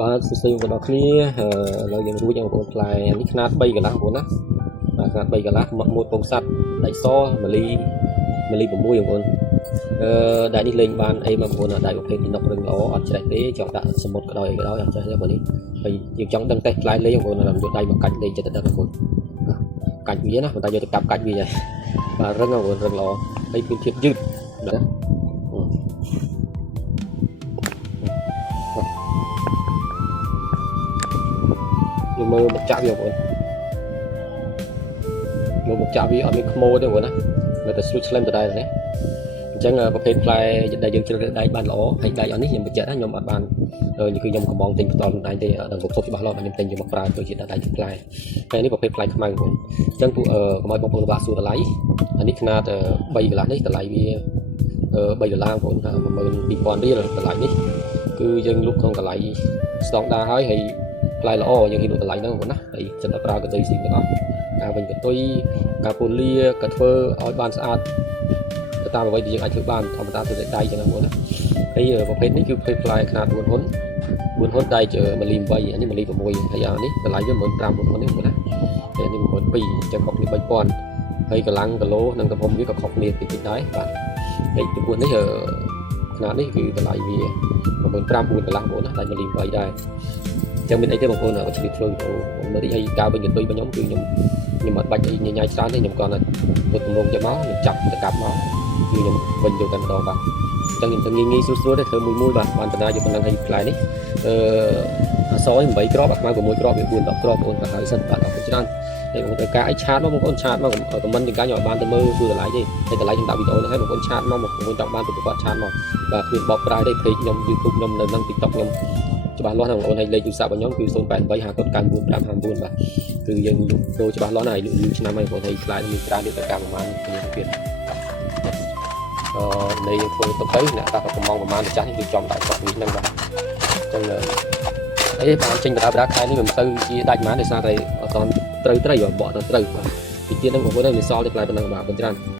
បាទសួស្តីបងប្អូនគ្នាឥឡូវយើងរួចបងប្អូនផ្លែនេះខ្នាត3កន្លះបងប្អូនណាបាទខ្នាត3កន្លះមួយពងសัตว์ដៃសមលី6បងប្អូនដៃនេះលេងបានអីបងប្អូនដៃប្រភេទនេះនុករឹងល្អអត់ច្រេះទេចង់ដាក់សមុទ្រក្តោយអត់ច្រេះទេបងនេះហើយយើងចង់ដឹងតេស្តផ្លែលេងបងប្អូនយកដៃមកកាច់លេងចិត្តដឹងបងប្អូនកាច់វាណាប៉ុន្តែយកទៅកាប់កាច់វាហើយបាទរឹងបងប្អូនរឹងល្អហើយមានភាពយឺតណាយើងមើលមកចាក់វាបងប្អូនមើលមកចាក់វាអត់មានខ្មោចទេបងប្អូនណានៅតែស្រួចស្លឹមដដែលណាអញ្ចឹងប្រភេទផ្លែដែលយើងជ្រើសរើសដៃបានល្អហើយដៃអត់នេះខ្ញុំបញ្ជាក់ថាខ្ញុំអត់បាននេះគឺខ្ញុំកំងទិញផ្ទាល់ខ្លួនឯងទេដល់ប្រភពច្បាស់លាស់ខ្ញុំទិញយកមកប្រើទៅជាដៃជាផ្លែហើយនេះប្រភេទផ្លែខ្មៅបងប្អូនអញ្ចឹងពួកកុំឲ្យបងប្អូនបាក់សួរតម្លៃអានេះខ្នាត3កន្លះនេះតម្លៃវា$3បងប្អូន12000រៀលតម្លៃនេះគឺយើងលក់ក្នុងតម្លៃស្តង់ដារហើយផ្លែល្អយើងហ៊ានលក់តម្លៃហ្នឹងបងប្អូនណាហើយចិត្តតែប្រើកន្ទុយស៊ីទាំងអស់ការវិញកន្ទុយការពូលាក៏ធ្វើឲ្យបានស្អាតទៅតាមអ្វីដែលយើងអាចធ្វើបានធម្មតាទៅដៃចឹងណាបងប្អូនណាហើយប្រភេទនេះគឺប្រភេទផ្លែខ្នាត4ហ៊ុនដៃជាមលី8អានេះមលី6ហើយអានេះតម្លៃវា15000បងប្អូននេះបងប្អូនណាហើយនេះ12000ចឹងខុសគ្នា3000ហើយកម្លាំងគីឡូនិងទំហំវាក៏ខុសគ្នាតិចៗដែរបាទហើយចំពោះនេះខ្នាតនេះគឺតម្លៃវា15000 4កន្លះបងប្អូនណាដៃមលី8ដែរចឹងមានអីទេបងប្អូនអត់ឆ្លៀតធ្វើវីដេអូមើលតិចហើយការវិញកន្ទុយរបស់ខ្ញុំគឺខ្ញុំអត់បាច់ញញ៉ាយច្រើនទេខ្ញុំគ្រាន់តែពុតទំនងយកមកខ្ញុំចាប់ទៅកាប់មកគឺខ្ញុំវិញយកតែម្ដងបាទចឹងខ្ញុំទៅងាយស្រួលទេធ្វើមួយបាទបានតាយកប៉ុណ្ណឹងហើយផ្លែនេះអស8គ្រាប់អាខ្មៅ6គ្រាប់វា4 10គ្រាប់បងប្អូនក៏ហើយសិនបាទអរគុណច្រើនហើយបងប្អូនត្រូវការអីឆាតមកបងប្អូនឆាតមកខមមិនទាំងកាញឲ្យបានទៅមើលគឺតម្លៃទេហើយតម្លៃខ្ញុំដាក់វីដេអូហ្នឹងហើយបងប្អូនឆាតមកបងប្អូនចង់បានទៅគាត់ឆាតមកបាទគ្មានបោកប្រាស់ទេ page ខ្ញុំ YouTube ខ្ញុំនៅនឹង TikTok ខ្ញុំច្បាស់លាស់ណាបងប្អូនហើយលេខទូរស័ព្ទរបស់ខ្ញុំគឺ088509549បាទគឺយើងលក់ដូរច្បាស់លាស់ណាស់ហើយលក់យូរឆ្នាំហើយបងប្អូនហើយខ្លាចមានច្រើនទៀតតែកម្មប្រហែលគ្នាទៀតនៃយើងធ្វើទៅអ្នកថាកំងប្រហែលម្ចាស់នេះគឺចំដាក់គាត់វិញហ្នឹងបាទអញ្ចឹងអីបានចេញបដាខែនេះមិនទៅជាដាច់ប៉ុន្មានដោយសារតែអត់ត្រូវត្រីបកទៅត្រូវបាទពីទៀតហ្នឹងបងប្អូនមានសល់តែផ្លែប៉ុណ្ណឹងបាទបងច្រើន